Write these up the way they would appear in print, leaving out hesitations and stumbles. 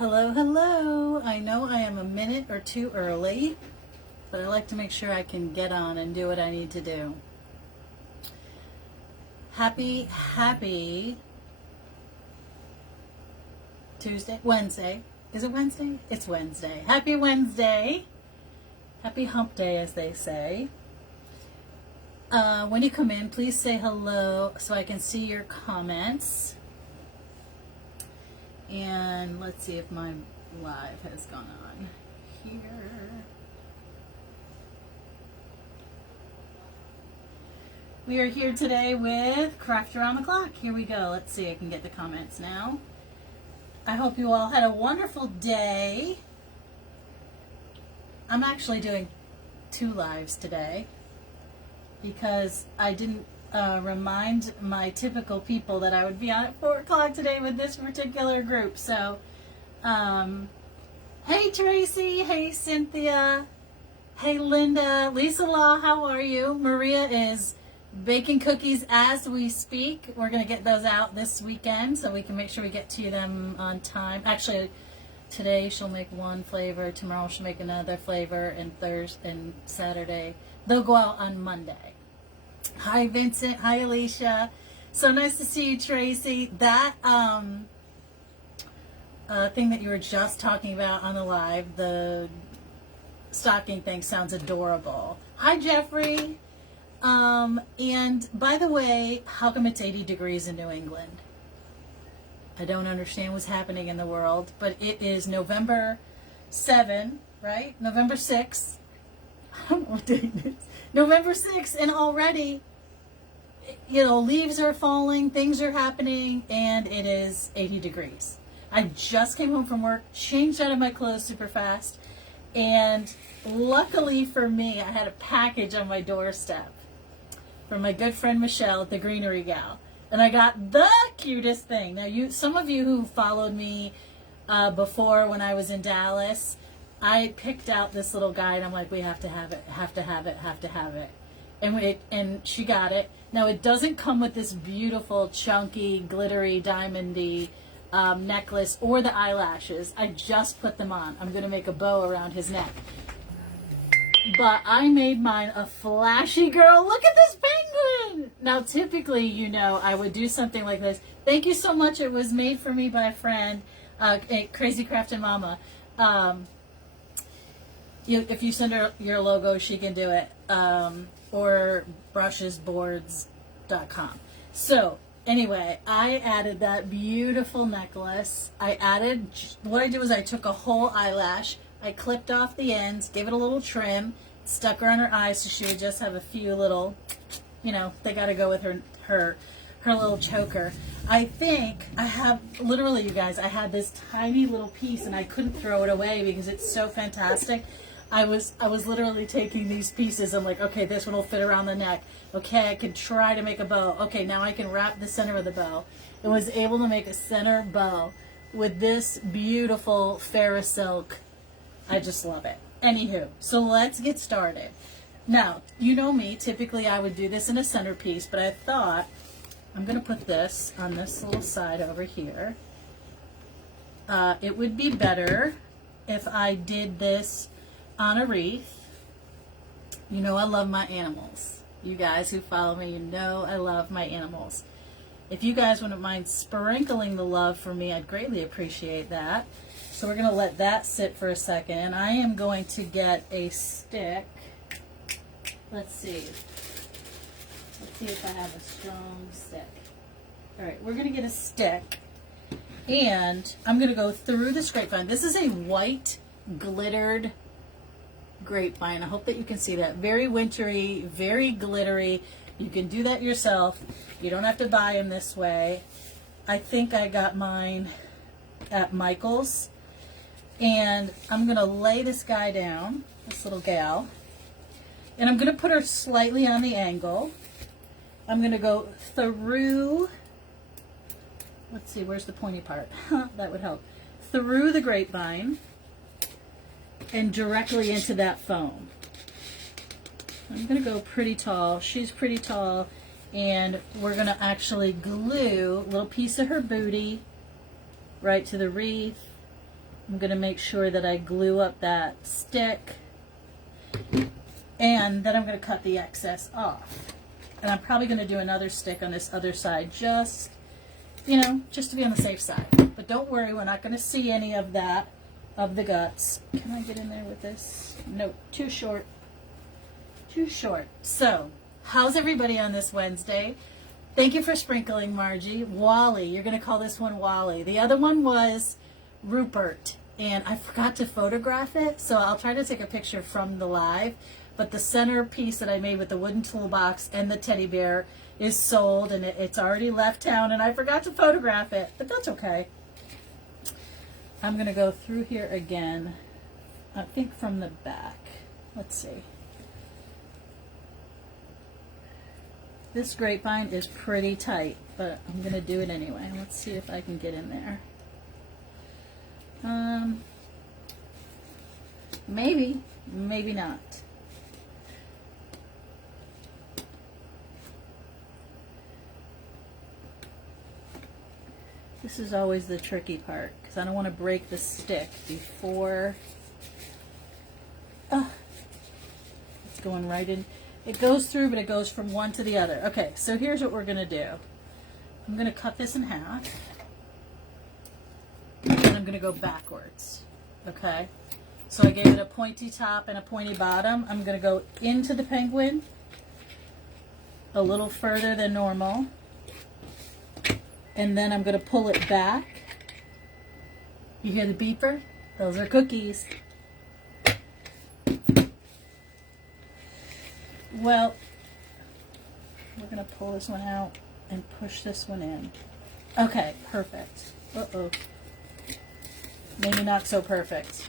Hello, hello. I know I am a minute or two early, but I like to make sure I can get on and do what I need to do. Happy Wednesday. Is it Wednesday? It's Wednesday. Happy Wednesday. Happy hump day, as they say. When you come in, please say hello so I can see your comments. And let's see if my live has gone on here. We are here today with Craft Around the Clock. Here we go. Let's see, I can get the comments now. I hope you all had a wonderful day. I'm actually doing 2 lives today because I didn't remind my typical people that I would be on at 4 o'clock today with this particular group. So, hey Tracy, hey Cynthia, hey Linda, Lisa Law, how are you? Maria is baking cookies as we speak. We're going to get those out this weekend so we can make sure we get to them on time. Actually, today she'll make one flavor, tomorrow she'll make another flavor, and Thursday and Saturday they'll go out on Monday. Hi Vincent, hi Alicia. So nice to see you, Tracy. That thing that you were just talking about on the live, the stocking thing, sounds adorable. Hi Jeffrey. And by the way, how come it's 80 degrees in New England? I don't understand what's happening in the world, but it is November 7, right? November 6. I don't know what day it is. November 6th, and already, leaves are falling, things are happening, and it is 80 degrees. I just came home from work, changed out of my clothes super fast, and luckily for me, I had a package on my doorstep from my good friend Michelle at the Greenery Gal. And I got the cutest thing. Now, some of you who followed me before when I was in Dallas, I picked out this little guy, and I'm like, we have to have it, have to have it, have to have it. And she got it. Now, it doesn't come with this beautiful, chunky, glittery, diamondy necklace or the eyelashes. I just put them on. I'm going to make a bow around his neck. But I made mine a flashy girl. Look at this penguin! Now, typically, I would do something like this. Thank you so much. It was made for me by a friend, Crazy Craftin' Mama. If you send her your logo, she can do it. Or brushesboards.com. So, anyway, I added that beautiful necklace. What I did was I took a whole eyelash, I clipped off the ends, gave it a little trim, stuck her on her eyes so she would just have a few little, they got to go with her little choker. I think I have, literally, you guys, I had this tiny little piece and I couldn't throw it away because it's so fantastic. I was literally taking these pieces. I'm like, okay, this one will fit around the neck. Okay, I can try to make a bow. Okay, now I can wrap the center of the bow. And was able to make a center bow with this beautiful Ferris silk. I just love it. Anywho, so let's get started. Now, you know me, typically I would do this in a centerpiece, but I thought I'm going to put this on this little side over here. It would be better if I did this on a wreath. I love my animals. You guys who follow me, I love my animals. If you guys wouldn't mind sprinkling the love for me, I'd greatly appreciate that. So we're going to let that sit for a second. And I am going to get a stick. Let's see. Let's see if I have a strong stick. All right, we're going to get a stick. And I'm going to go through this grapevine. This is a white glittered grapevine. I hope that you can see that. Very wintry, very glittery. You can do that yourself. You don't have to buy them this way. I think I got mine at Michael's. And I'm going to lay this guy down, this little gal. And I'm going to put her slightly on the angle. I'm going to go through, let's see, where's the pointy part? That would help. Through the grapevine and directly into that foam. I'm going to go pretty tall. She's pretty tall. And we're going to actually glue a little piece of her booty right to the wreath I'm going to make sure that I glue up that stick, and then I'm going to cut the excess off. And I'm probably going to do another stick on this other side, just, you know, just to be on the safe side. But don't worry, we're not going to see any of that, of the guts. Can I get in there with this? No, too short. Too short. So, how's everybody on this Wednesday? Thank you for sprinkling, Margie. Wally, you're going to call this one Wally. The other one was Rupert, and I forgot to photograph it, so I'll try to take a picture from the live. But the center piece that I made with the wooden toolbox and the teddy bear is sold, and it's already left town, and I forgot to photograph it, but that's okay. I'm going to go through here again, I think from the back. Let's see. This grapevine is pretty tight, but I'm going to do it anyway. Let's see if I can get in there. Maybe, maybe not. This is always the tricky part, because I don't want to break the stick before. It's going right in. It goes through, but it goes from one to the other. Okay, so here's what we're going to do. I'm going to cut this in half, and I'm going to go backwards. Okay, so I gave it a pointy top and a pointy bottom. I'm going to go into the penguin a little further than normal, and then I'm going to pull it back. You hear the beeper? Those are cookies. Well, we're going to pull this one out and push this one in. Okay, perfect. Uh-oh. Maybe not so perfect.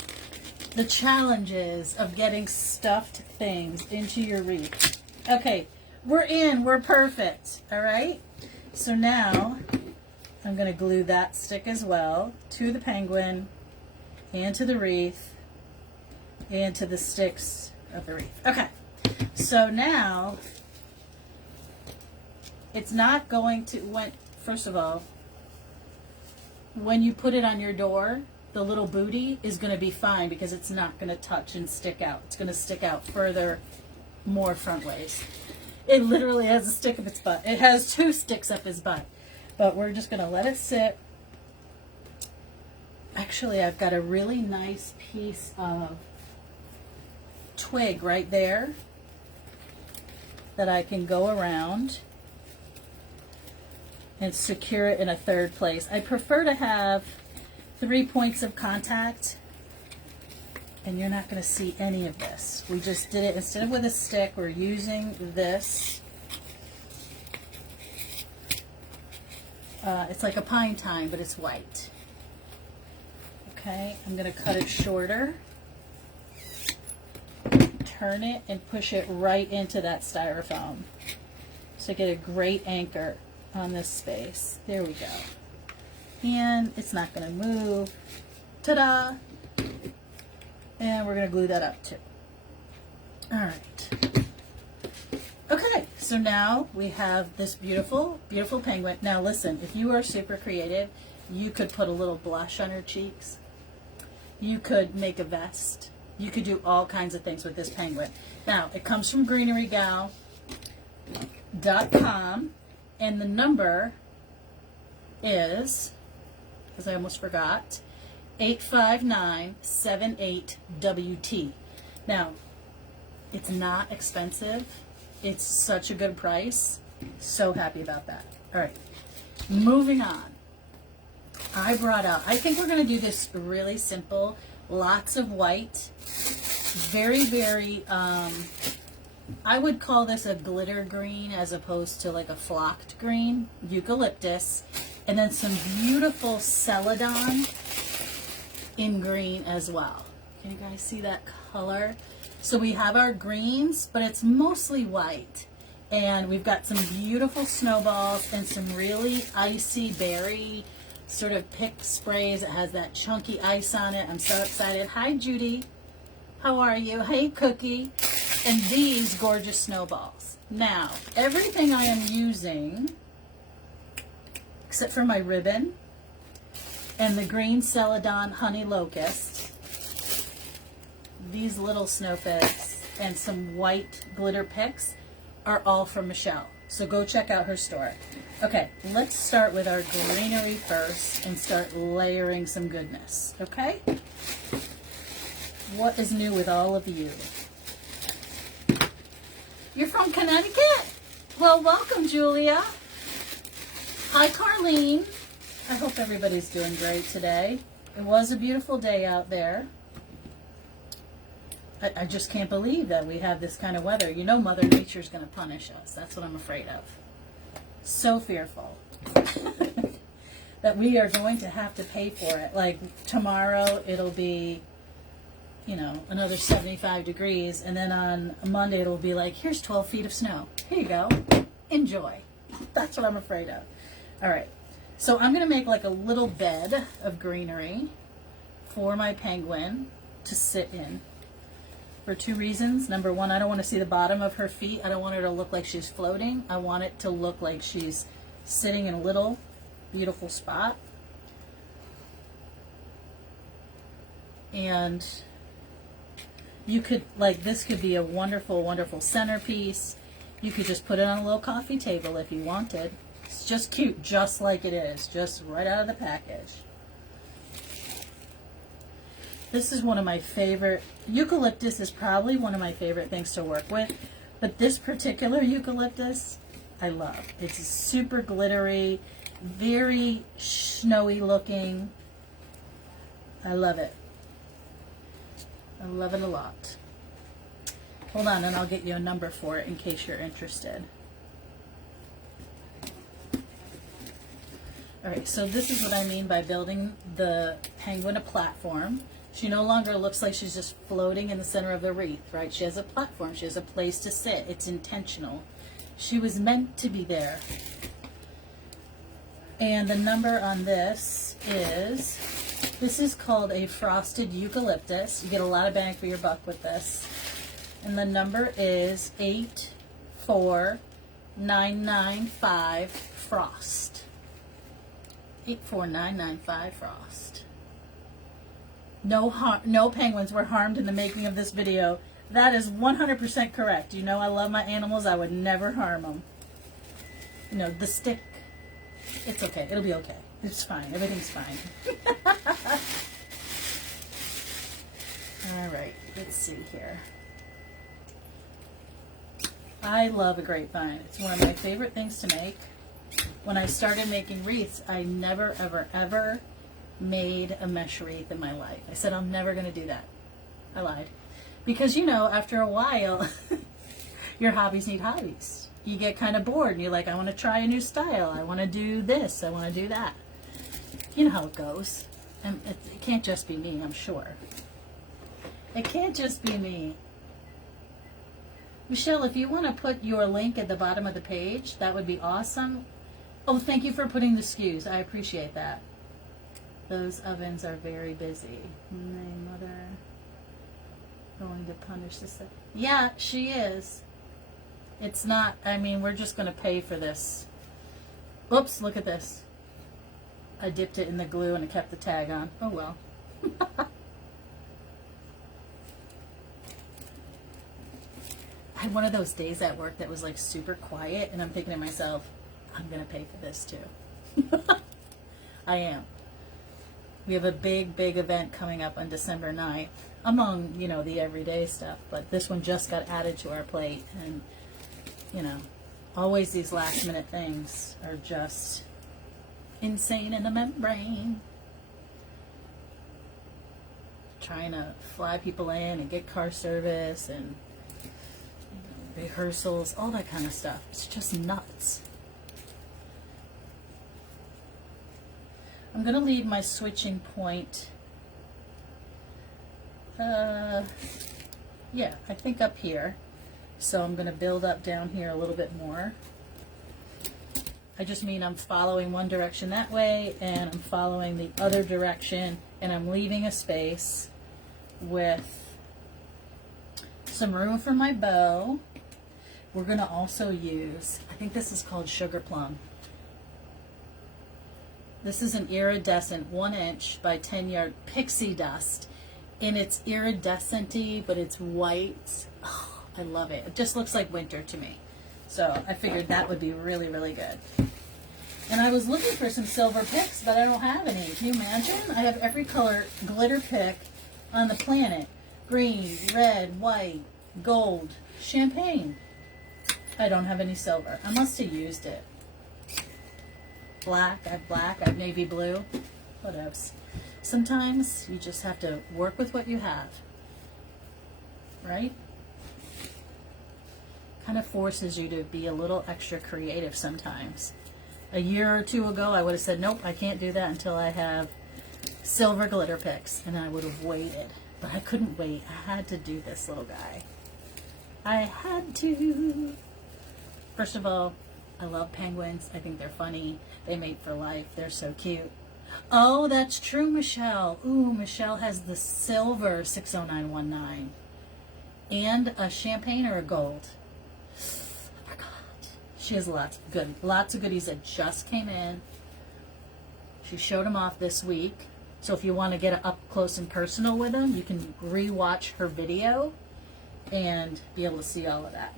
The challenges of getting stuffed things into your wreath. Okay, we're in. We're perfect. All right? So now I'm going to glue that stick as well to the penguin and to the wreath and to the sticks of the wreath. Okay. So now, it's not going to, first of all, when you put it on your door, the little booty is going to be fine because it's not going to touch and stick out. It's going to stick out further, more front ways. It literally has a stick up its butt. It has 2 sticks up its butt. But we're just going to let it sit. Actually, I've got a really nice piece of twig right there that I can go around and secure it in a third place. I prefer to have 3 points of contact, and you're not going to see any of this. We just did it, instead of with a stick, we're using this. It's like a pine tine, but it's white. Okay, I'm going to cut it shorter. Turn it and push it right into that styrofoam to get a great anchor on this space. There we go. And it's not going to move. Ta-da! And we're going to glue that up too. All right. Okay, so now we have this beautiful, beautiful penguin. Now listen, if you are super creative, you could put a little blush on her cheeks. You could make a vest. You could do all kinds of things with this penguin. Now, it comes from greenerygal.com, and the number is, because I almost forgot, 85978WT. Now, it's not expensive. It's such a good price. So happy about that. All right, moving on. I brought out, I think we're going to do this really simple. Lots of white. Very, very, I would call this a glitter green as opposed to like a flocked green. Eucalyptus. And then some beautiful celadon in green as well. Can you guys see that color? So we have our greens, but it's mostly white. And we've got some beautiful snowballs and some really icy berry sort of pick sprays. It has that chunky ice on it. I'm so excited. Hi, Judy. How are you? Hey, Cookie. And these gorgeous snowballs. Now, everything I am using, except for my ribbon and the green celadon honey locust. These little snowflakes and some white glitter picks are all from Michelle. So go check out her store. Okay, let's start with our greenery first and start layering some goodness, okay? What is new with all of you? You're from Connecticut? Well, welcome, Julia. Hi, Carlene. I hope everybody's doing great today. It was a beautiful day out there. I just can't believe that we have this kind of weather. You know Mother Nature's going to punish us. That's what I'm afraid of. So fearful that we are going to have to pay for it. Like tomorrow it'll be, you know, another 75 degrees. And then on Monday it'll be like, here's 12 feet of snow. Here you go. Enjoy. That's what I'm afraid of. All right. So I'm going to make like a little bed of greenery for my penguin to sit in. For two reasons. Number one, I don't want to see the bottom of her feet. I don't want her to look like she's floating. I want it to look like she's sitting in a little beautiful spot. And you could, like, this could be a wonderful, wonderful centerpiece. You could just put it on a little coffee table if you wanted. It's just cute, just like it is, just right out of the package. This is one of my favorite, eucalyptus is probably one of my favorite things to work with, but this particular eucalyptus, I love. It's super glittery, very snowy looking. I love it. I love it a lot. Hold on, and I'll get you a number for it in case you're interested. All right, so this is what I mean by building the penguin a platform. She no longer looks like she's just floating in the center of the wreath, right? She has a platform. She has a place to sit. It's intentional. She was meant to be there. And the number on this is called a frosted eucalyptus. You get a lot of bang for your buck with this. And the number is 84995 Frost. 84995 Frost. No penguins were harmed in the making of this video. That is 100% correct. You know I love my animals. I would never harm them. You know, the stick, it's okay. It'll be okay. It's fine. Everything's fine. All right, let's see here. I love a grapevine. It's one of my favorite things to make. When I started making wreaths, I never, ever, ever made a mesh wreath in my life. I said, I'm never going to do that. I lied. Because, you know, after a while, your hobbies need hobbies. You get kind of bored and you're like, I want to try a new style. I want to do this. I want to do that. You know how it goes. And it can't just be me, I'm sure. It can't just be me. Michelle, if you want to put your link at the bottom of the page, that would be awesome. Oh, thank you for putting the SKUs. I appreciate that. Those ovens are very busy. My mother going to punish this. Yeah, she is. It's not, I mean, we're just going to pay for this. Oops, look at this. I dipped it in the glue and it kept the tag on. Oh, well. I had one of those days at work that was like super quiet, and I'm thinking to myself, I'm going to pay for this too. I am. We have a big, big event coming up on December 9th, among, you know, the everyday stuff, but this one just got added to our plate, and, you know, always these last minute things are just insane in the membrane. Trying to fly people in and get car service and rehearsals, all that kind of stuff. It's just nuts. I'm going to leave my switching point, yeah, I think up here. So I'm going to build up down here a little bit more. I just mean I'm following one direction that way, and I'm following the other direction, and I'm leaving a space with some room for my bow. We're going to also use, I think this is called sugar plum. This is an iridescent 1 inch by 10 yard pixie dust. And it's iridescent-y, but it's white. Oh, I love it. It just looks like winter to me. So I figured that would be really, really good. And I was looking for some silver picks, but I don't have any. Can you imagine? I have every color glitter pick on the planet. Green, red, white, gold, champagne. I don't have any silver. I must have used it. Black, I have navy blue. Whatevs. Sometimes you just have to work with what you have. Right? Kind of forces you to be a little extra creative sometimes. A year or two ago, I would have said, nope, I can't do that until I have silver glitter picks. And I would have waited. But I couldn't wait. I had to do this little guy. I had to. First of all, I love penguins. I think they're funny. They mate for life. They're so cute. Oh, that's true, Michelle. Ooh, Michelle has the silver 60919. And a champagne or a gold. I forgot. She has lots of goodies that just came in. She showed them off this week. So if you want to get up close and personal with them, you can re-watch her video and be able to see all of that.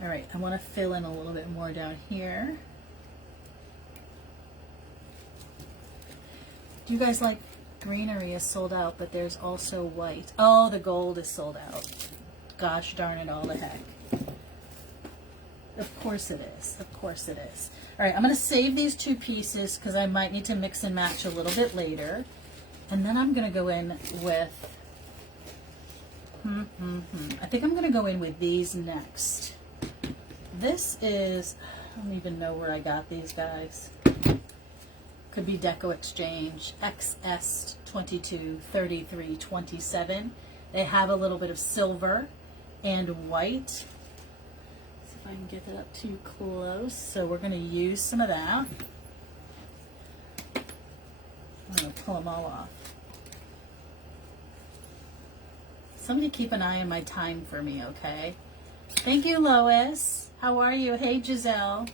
All right, I want to fill in a little bit more down here. Do you guys like greenery is sold out, but there's also white. Oh, the gold is sold out. Gosh darn it, all the heck. Of course it is. Of course it is. All right, I'm going to save these two pieces because I might need to mix and match a little bit later. And then I'm going to go in with, I think I'm going to go in with these next. This is, I don't even know where I got these guys. Could be Deco Exchange, XS223327. They have a little bit of silver and white. See if I can get that up too close. So we're going to use some of that. I'm going to pull them all off. Somebody keep an eye on my time for me, okay? Thank you, Lois. How are you? Hey, Giselle.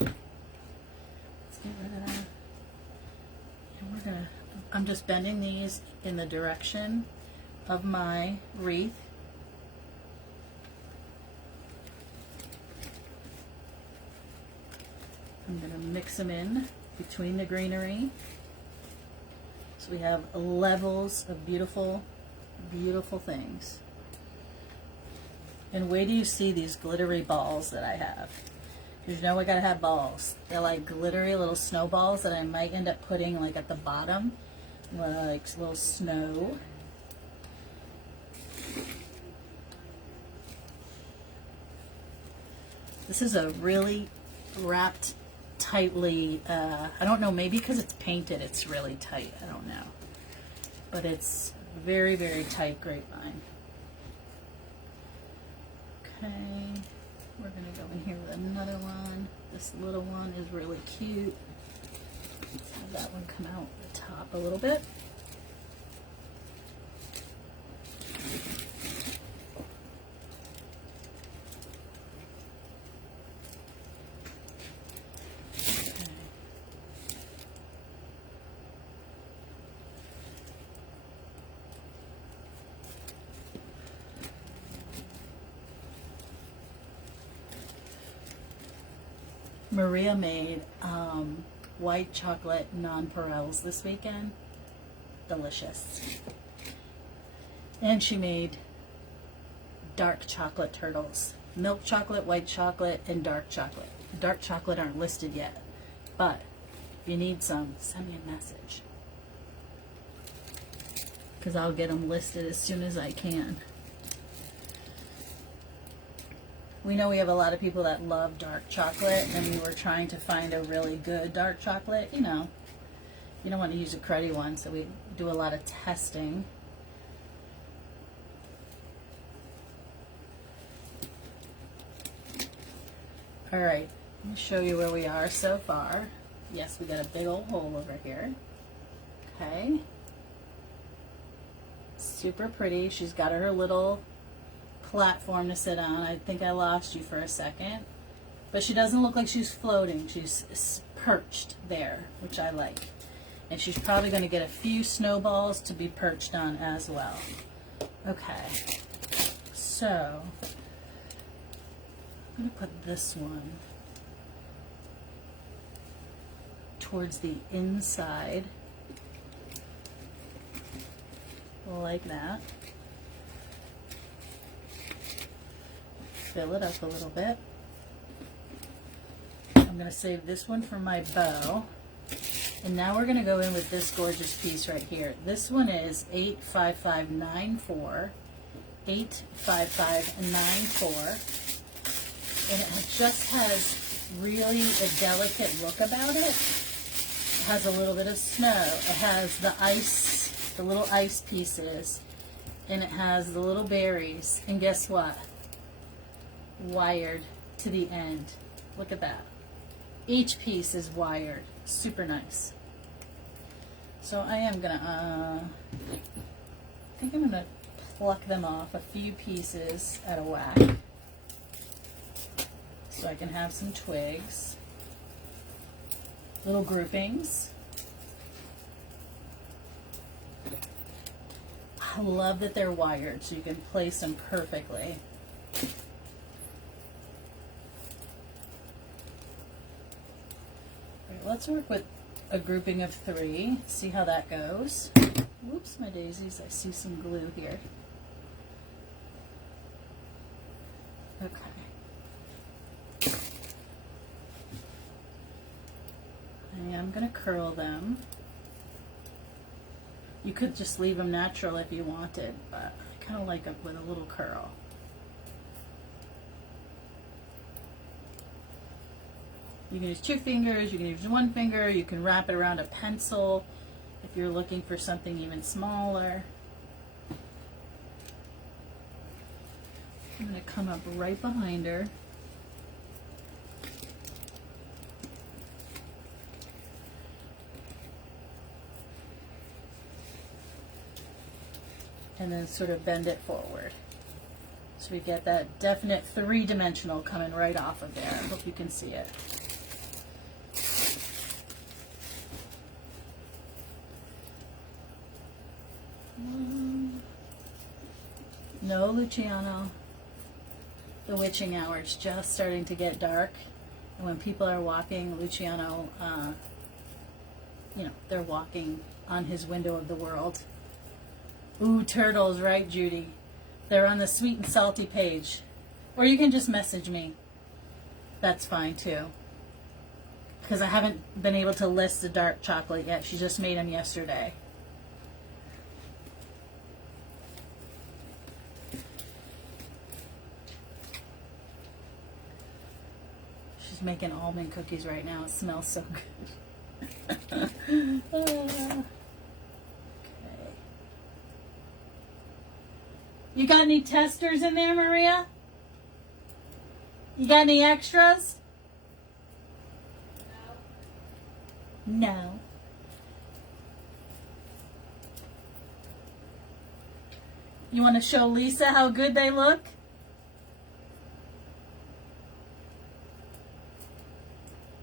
Let's get rid of that. And I'm just bending these in the direction of my wreath. I'm going to mix them in between the greenery. So we have levels of beautiful, beautiful things. And wait till you see these glittery balls that I have. Because you know I gotta have balls. They're like glittery little snowballs that I might end up putting like at the bottom. Like little snow. This is a really wrapped tightly, I don't know, maybe because it's painted it's really tight. I don't know. But it's very, very tight grapevine. Okay, we're going to go in here with another one. This little one is really cute. Let's have that one come out the top a little bit. Maria made white chocolate nonpareils this weekend. Delicious. And she made dark chocolate turtles. Milk chocolate, white chocolate, and dark chocolate. Dark chocolate aren't listed yet, but if you need some, send me a message. Because I'll get them listed as soon as I can. We know we have a lot of people that love dark chocolate, and we were trying to find a really good dark chocolate. You know, you don't want to use a cruddy one, so we do a lot of testing. All right, let me show you where we are so far. Yes, we got a big old hole over here. Okay. Super pretty. She's got her little platform to sit on. I think I lost you for a second, But she doesn't look like she's floating. She's perched there, which I like. And she's probably going to get a few snowballs to be perched on as well. Okay. So, I'm going to put this one towards the inside, like that. Fill it up a little bit. I'm going to save this one for my bow. And now we're going to go in with this gorgeous piece right here. This one is 85594. 85594. And it just has really a delicate look about it. It has a little bit of snow. It has the ice, the little ice pieces. And it has the little berries. And guess what? Wired to the end. Look at that. Each piece is wired. Super nice. So I am gonna, I think I'm gonna pluck them off a few pieces at a whack, so I can have some twigs, little groupings. I love that they're wired, so you can place them perfectly. Let's work with a grouping of 3. See how that goes. Whoops, my daisies. I see some glue here. Okay. I am going to curl them. You could just leave them natural if you wanted, but I kind of like it with a little curl. You can use 2 fingers, you can use 1 finger, you can wrap it around a pencil if you're looking for something even smaller. I'm going to come up right behind her. And then sort of bend it forward. So we get that definite 3-dimensional coming right off of there. I hope you can see it. No, Luciano. The witching hour. It's just starting to get dark. And when people are walking, Luciano, they're walking on his window of the world. Ooh, turtles, right, Judy? They're on the sweet and salty page. Or you can just message me. That's fine, too. Because I haven't been able to list the dark chocolate yet. She just made them yesterday. She's making almond cookies right now. It smells so good. Okay. You got any testers in there, Maria? You got any extras? No. You want to show Lisa how good they look?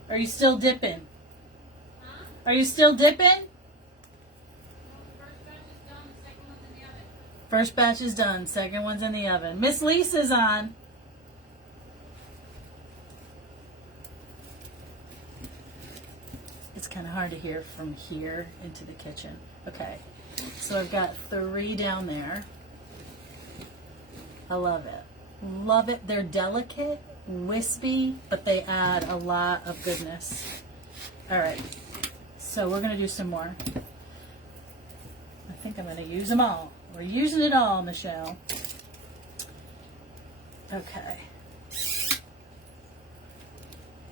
Are you still dipping? Huh? Are you still dipping? First batch is done, second one's in the oven. Miss Lisa's on. It's kind of hard to hear from here into the kitchen. Okay, so I've got 3 down there. I love it. Love it. They're delicate, wispy, but they add a lot of goodness. All right, so we're going to do some more. I think I'm going to use them all. We're using it all, Michelle. Okay. So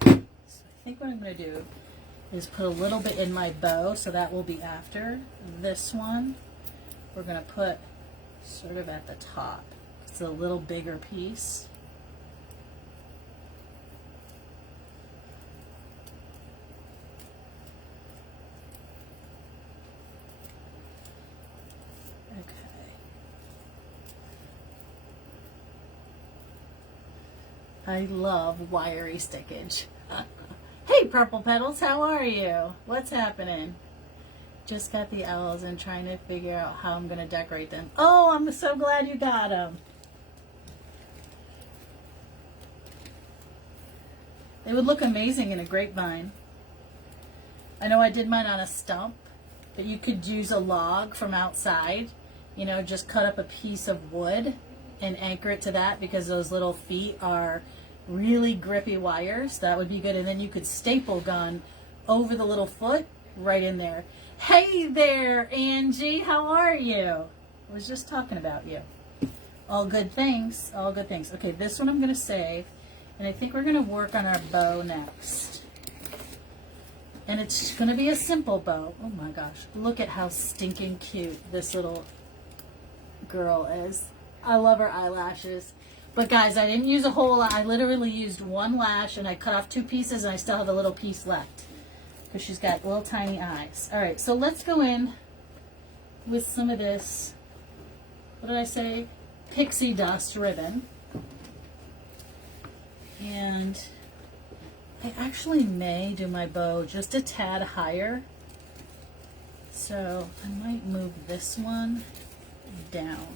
I think what I'm going to do is put a little bit in my bow, so that will be after this one. We're going to put sort of at the top. It's a little bigger piece. I love wiry stickage. Hey, Purple Petals, how are you? What's happening? Just got the owls and trying to figure out how I'm going to decorate them. Oh, I'm so glad you got them. They would look amazing in a grapevine. I know I did mine on a stump, but you could use a log from outside. You know, just cut up a piece of wood and anchor it to that, because those little feet are really grippy wires. That would be good. And then you could staple gun over the little foot right in there. Hey there, Angie. How are you? I was just talking about you. All good things. All good things. Okay, this one I'm going to save. And I think we're going to work on our bow next. And it's going to be a simple bow. Oh my gosh. Look at how stinking cute this little girl is. I love her eyelashes. But guys, I didn't use a whole lot. I literally used one lash and I cut off 2 pieces and I still have a little piece left, because she's got little tiny eyes. All right, so let's go in with some of this, what did I say? Pixie dust ribbon. And I actually may do my bow just a tad higher. So I might move this one down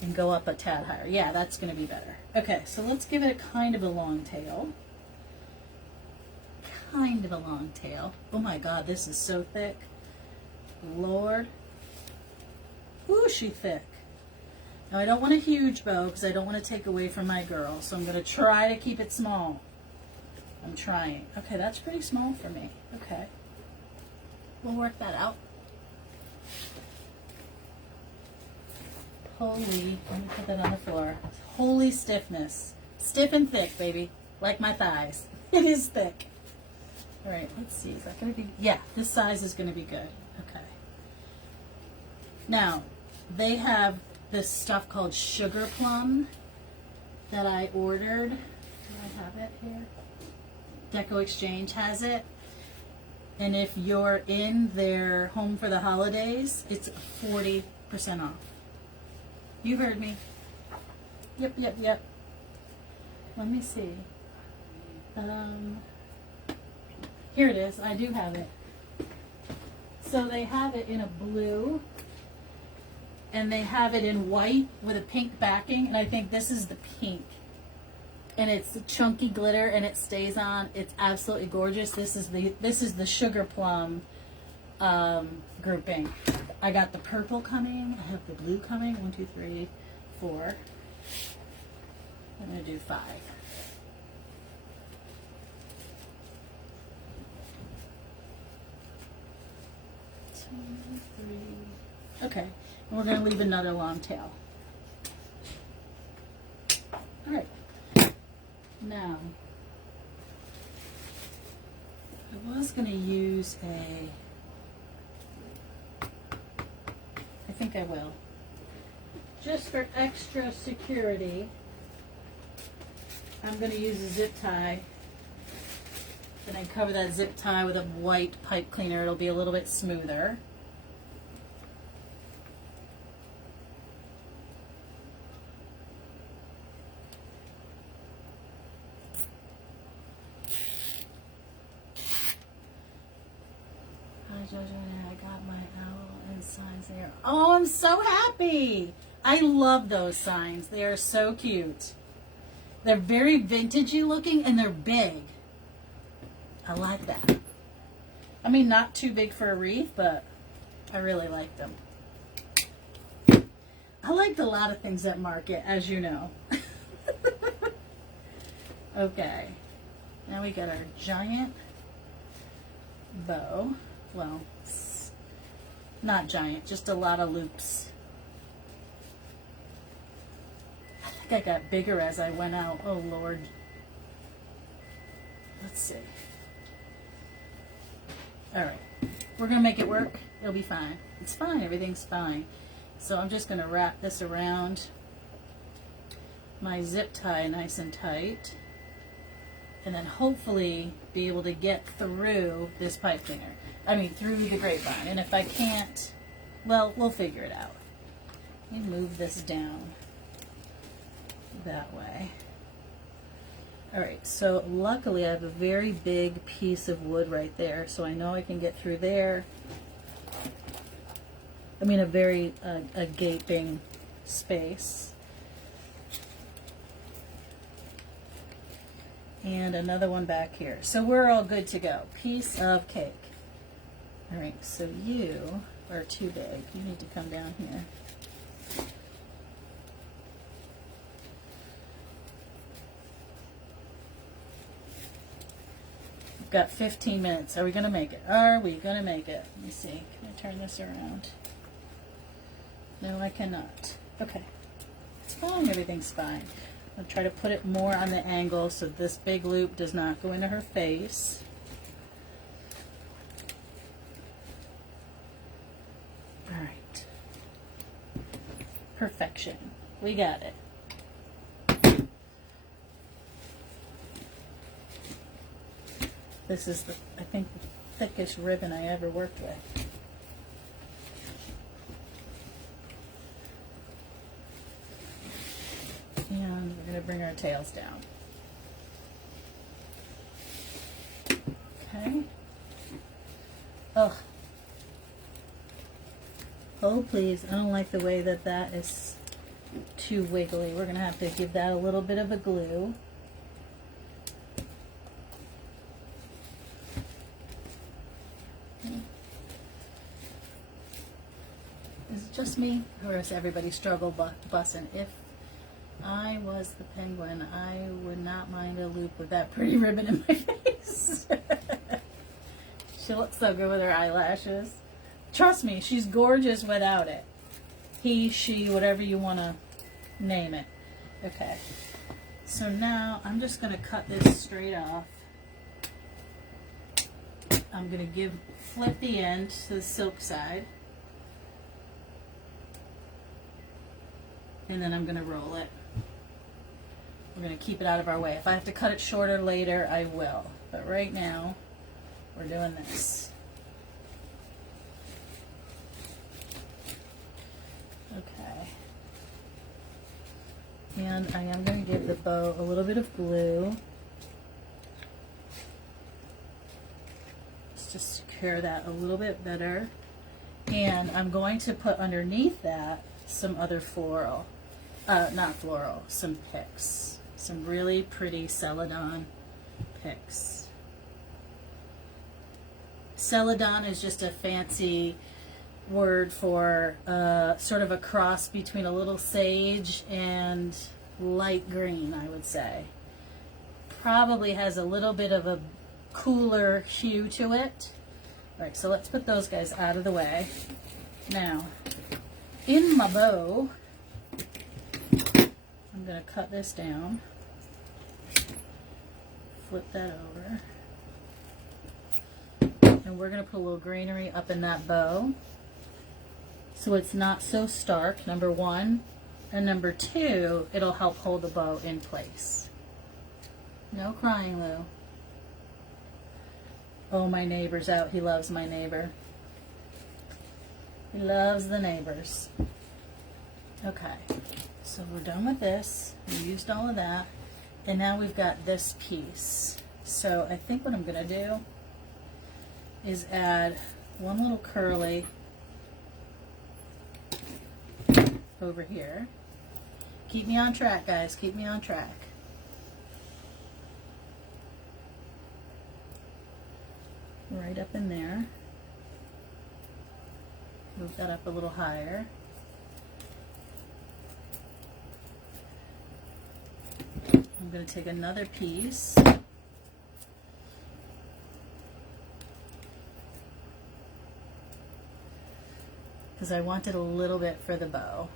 and go up a tad higher. Yeah, that's going to be better. Okay, so let's give it kind of a long tail. Kind of a long tail. Oh my God, this is so thick. Lord. Ooh, she thick. Now I don't want a huge bow because I don't want to take away from my girl, so I'm going to try to keep it small. I'm trying. Okay, that's pretty small for me. Okay. We'll work that out. Holy, let me put that on the floor. Holy stiffness. Stiff and thick, baby. Like my thighs. It is thick. All right, let's see. Is that going to be? Yeah, this size is going to be good. Okay. Now, they have this stuff called sugar plum that I ordered. Do I have it here? Deco Exchange has it. And if you're in their home for the holidays, it's 40% off. You heard me. Yep. Let me see. Here it is. I do have it. So they have it in a blue, and they have it in white with a pink backing, and I think this is the pink. And it's chunky glitter, and it stays on. It's absolutely gorgeous. This is the sugar plum grouping. I got the purple coming. I have the blue coming. 1, 2, 3, 4. I'm gonna do 5. Okay, and we're going to leave another long tail. All right. Now, I was going to use I think I will. Just for extra security, I'm going to use a zip tie. Then I cover that zip tie with a white pipe cleaner. It'll be a little bit smoother. I got my owl and signs there. Oh, I'm so happy. I love those signs. They are so cute. They're very vintagey looking, and they're big. I like that. I mean, not too big for a wreath, but I really like them. I liked a lot of things at Market, as you know. Okay. Now we got our giant bow. Well, not giant, just a lot of loops. I think I got bigger as I went out. Oh, Lord. Let's see. All right. We're going to make it work. It'll be fine. It's fine. Everything's fine. So I'm just going to wrap this around my zip tie nice and tight. And then hopefully be able to get through this pipe cleaner. I mean, through the grapevine. And if I can't, well, we'll figure it out. Let me move this down that way. All right, so luckily I have a very big piece of wood right there, so I know I can get through there. I mean, a gaping space. And another one back here. So we're all good to go. Piece of cake. All right, so you are too big. You need to come down here. We've got 15 minutes. Are we going to make it? Are we going to make it? Let me see. Can I turn this around? No, I cannot. Okay. It's fine. Everything's fine. I'll try to put it more on the angle so this big loop does not go into her face. All right. Perfection. We got it. This is the, I think, the thickest ribbon I ever worked with. And we're going to bring our tails down. Okay. Oh. Oh, please. I don't like the way that that is too wiggly. We're going to have to give that a little bit of a glue. Is it just me, or is everybody struggle bussing? If I was the penguin, I would not mind a loop with that pretty ribbon in my face. She looks so good with her eyelashes. Trust me, she's gorgeous without it. He, she, whatever you want to name it. Okay. So now I'm just going to cut this straight off. I'm going to flip the end to the silk side. And then I'm going to roll it. We're going to keep it out of our way. If I have to cut it shorter later, I will. But right now, we're doing this. Okay. And I am going to give the bow a little bit of glue. Just to secure that a little bit better. And I'm going to put underneath that some other floral. Not floral, some picks. Some really pretty celadon picks. Celadon is just a fancy word for sort of a cross between a little sage and light green, I would say. Probably has a little bit of a cooler hue to it. All right, so let's put those guys out of the way. Now, in my bow, I'm going to cut this down, flip that over, and we're going to put a little greenery up in that bow so it's not so stark, number one, and number two, it'll help hold the bow in place. No crying, Lou. Oh, my neighbor's out. He loves my neighbor. He loves the neighbors. Okay. So we're done with this. We used all of that. And now we've got this piece. So I think what I'm going to do is add one little curly over here. Keep me on track, guys. Keep me on track. Right up in there. Move that up a little higher. I'm going to take another piece because I wanted a little bit for the bow.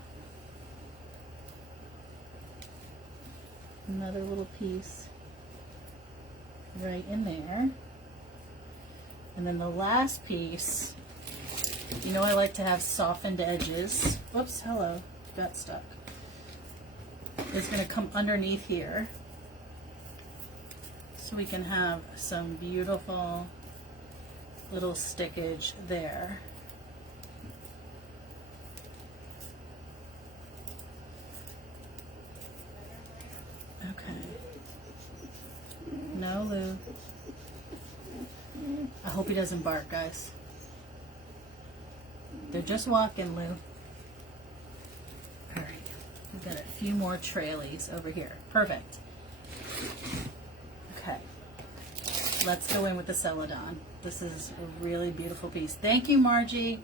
Another little piece right in there. And then the last piece, you know I like to have softened edges. Whoops, hello, got stuck. It's going to come underneath here. So we can have some beautiful little stickage there. Okay. No, Lou. I hope he doesn't bark, guys. They're just walking, Lou. All right. We've got a few more trailies over here. Perfect. Okay. Let's go in with the Celadon. This is a really beautiful piece. Thank you, Margie.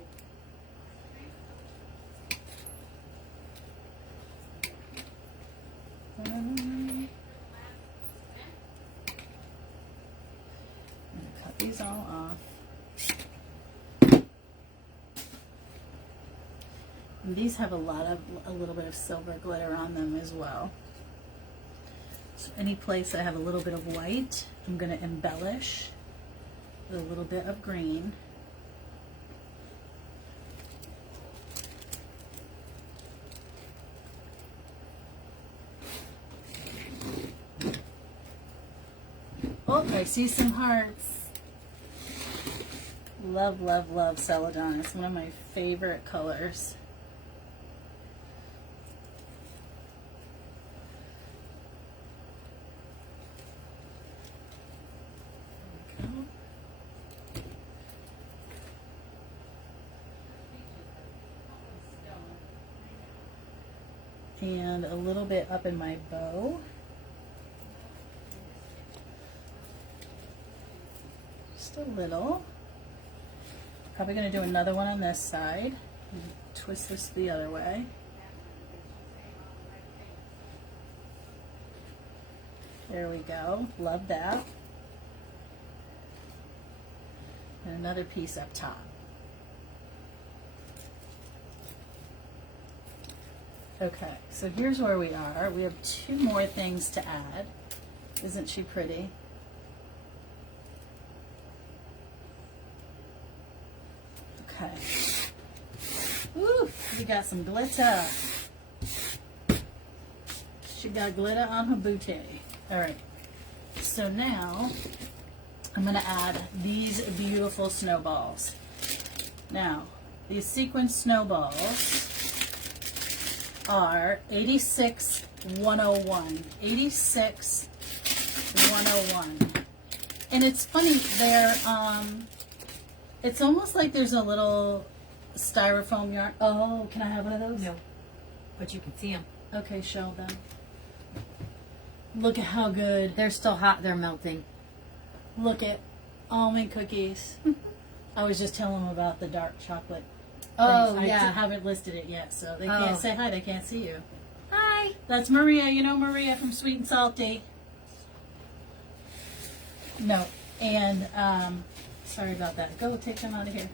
Cut these all off. And these have a little bit of silver glitter on them as well. So any place I have a little bit of white, I'm going to embellish with a little bit of green. Oh, I see some hearts. Love, love, love Celadon. It's one of my favorite colors. And a little bit up in my bow. Just a little. Probably going to do another one on this side. Twist this the other way. There we go. Love that. And another piece up top. Okay, so here's where we are. We have two more things to add. Isn't she pretty? Okay. Woo, we got some glitter. She got glitter on her booty. All right, so now I'm gonna add these beautiful snowballs. Now, these sequin snowballs are 86,101. 86,101. And it's funny, they're, it's almost like there's a little styrofoam yarn. Oh, can I have one of those? No, but you can see them. Okay, show them. Look at how good. They're still hot. They're melting. Look at almond cookies. I was just telling them about the dark chocolate. Oh, I yeah. haven't listed it yet, so they can't say hi. They can't see you. Hi. That's Maria. You know Maria from Sweet and Salty. No. And, sorry about that. Go take them out of here.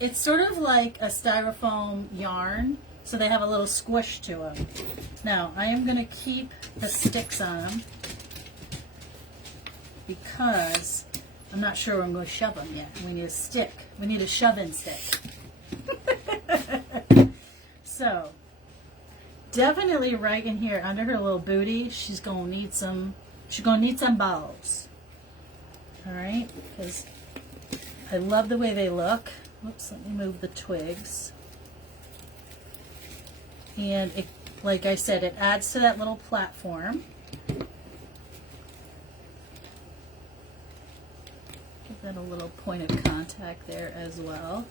It's sort of like a styrofoam yarn, so they have a little squish to them. Now, I am going to keep the sticks on them because I'm not sure where I'm going to shove them yet. We need a stick. We need a shove-in stick. So, definitely right in here under her little booty, she's going to need some balls. All right, because I love the way they look. Whoops, let me move the twigs. And it, like I said, it adds to that little platform. Give that a little point of contact there as well.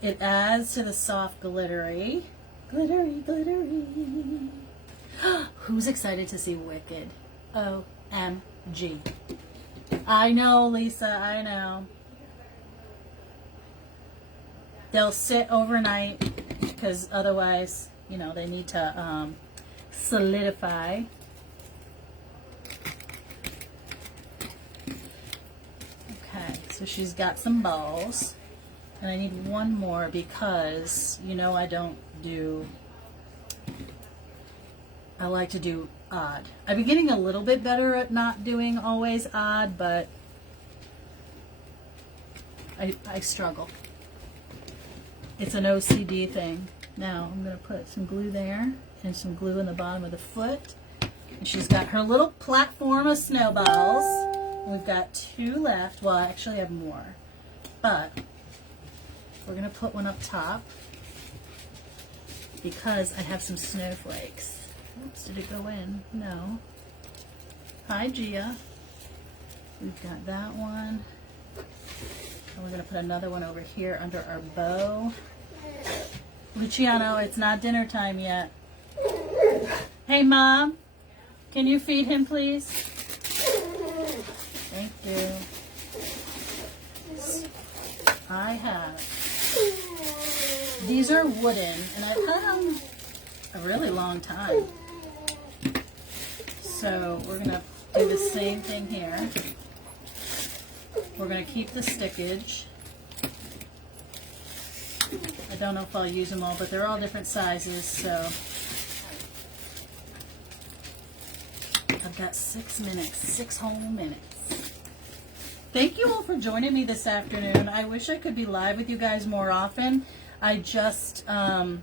It adds to the soft glittery. Glittery, glittery. Who's excited to see Wicked? OMG. I know, Lisa, I know. They'll sit overnight because otherwise, you know, they need to solidify. Okay, so she's got some balls. And I need one more because, you know, I like to do odd. I've been getting a little bit better at not doing always odd, but I struggle. It's an OCD thing. Now I'm going to put some glue there and some glue in the bottom of the foot. And she's got her little platform of snowballs. And we've got two left. Well, I actually have more. But we're going to put one up top because I have some snowflakes. Oops, did it go in? No. Hi, Gia. We've got that one. And we're going to put another one over here under our bow. Luciano, it's not dinner time yet. Hey, Mom. Can you feed him, please? Thank you. I have. These are wooden, and I've had them a really long time. So we're going to do the same thing here. We're going to keep the stickage. I don't know if I'll use them all, but they're all different sizes, so I've got 6 minutes, 6 whole minutes. Thank you all for joining me this afternoon. I wish I could be live with you guys more often. I just, I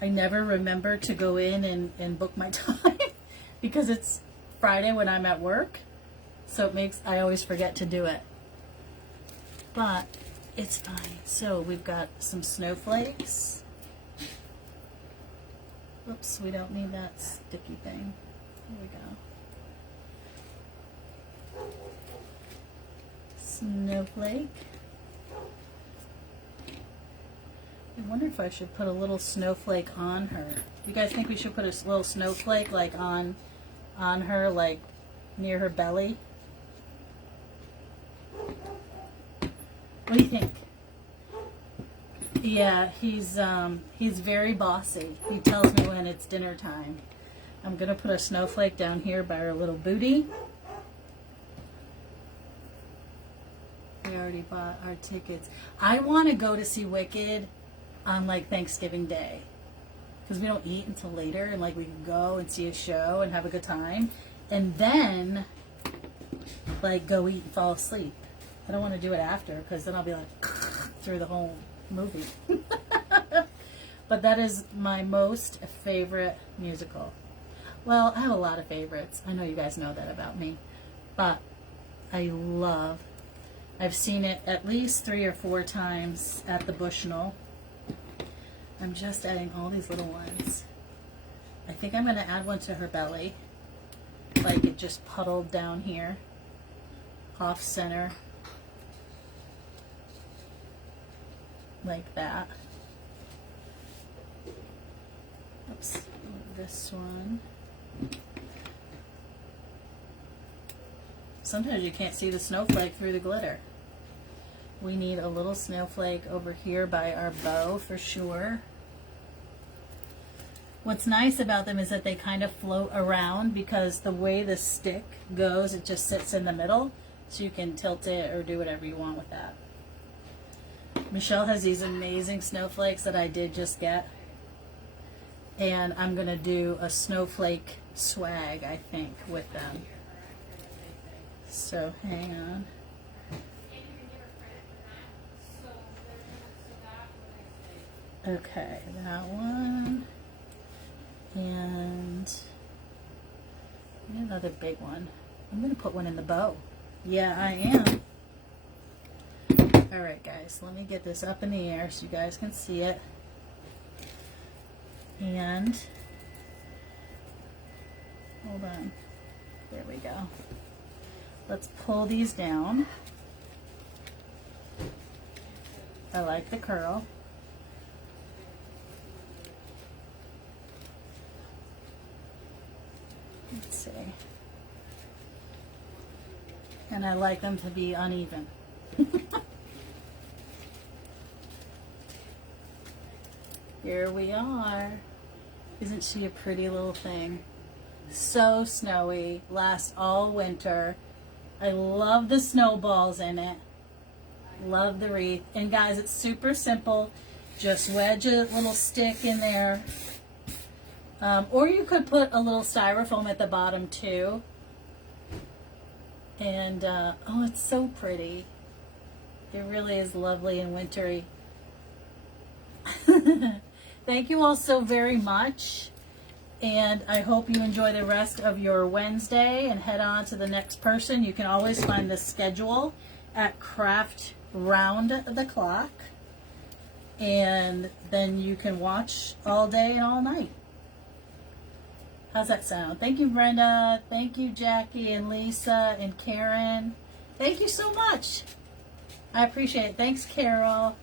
never remember to go in and book my time because it's Friday when I'm at work. So it makes, I always forget to do it. But it's fine. So we've got some snowflakes. Oops, we don't need that sticky thing. Here we go. Snowflake. I wonder if I should put a little snowflake on her. You guys think we should put a little snowflake like on her, like near her belly? What do you think? Yeah, he's very bossy. He tells me when it's dinner time. I'm gonna put a snowflake down here by her little booty. We already bought our tickets. I want to go to see Wicked on like Thanksgiving Day because we don't eat until later, and like we can go and see a show and have a good time, and then like go eat and fall asleep. I don't want to do it after because then I'll be like through the whole movie. But that is my most favorite musical. Well, I have a lot of favorites. I know you guys know that about me. But I've seen it at least 3 or 4 times at the Bushnell. I'm just adding all these little ones. I think I'm going to add one to her belly. Like it just puddled down here. Off center. Like that. Oops, this one. Sometimes you can't see the snowflake through the glitter. We need a little snowflake over here by our bow for sure. What's nice about them is that they kind of float around because the way the stick goes, it just sits in the middle, so you can tilt it or do whatever you want with that. Michelle has these amazing snowflakes that I did just get. And I'm going to do a snowflake swag, I think, with them. So, hang on. Okay, that one. And another big one. I'm going to put one in the bow. Yeah, I am. Alright guys, let me get this up in the air so you guys can see it. And, hold on, there we go. Let's pull these down. I like the curl. Let's see. And I like them to be uneven. Here we are. Isn't she a pretty little thing? So snowy, lasts all winter. I love the snowballs in it. Love the wreath. And guys, it's super simple. Just wedge a little stick in there. Or you could put a little styrofoam at the bottom too. And, oh, it's so pretty. It really is lovely and wintry. Thank you all so very much. And I hope you enjoy the rest of your Wednesday and head on to the next person. You can always find the schedule at Craft Round the Clock. And then you can watch all day and all night. How's that sound? Thank you, Brenda. Thank you, Jackie and Lisa and Karen. Thank you so much. I appreciate it. Thanks, Carol.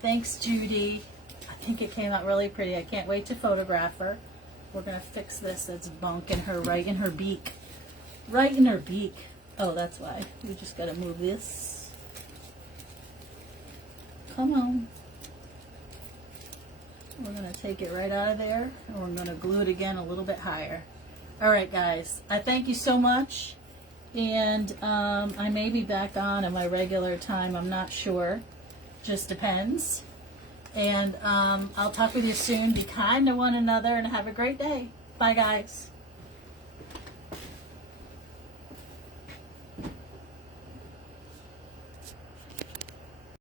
Thanks, Judy. I think it came out really pretty. I can't wait to photograph her. We're going to fix this. That's bonking her right in her beak. Right in her beak. Oh, that's why. We just got to move this. Come on. We're going to take it right out of there, and we're going to glue it again a little bit higher. All right, guys. I thank you so much, and I may be back on at my regular time. I'm not sure. Just depends. And I'll talk with you soon. Be kind to one another, and have a great day. Bye, guys.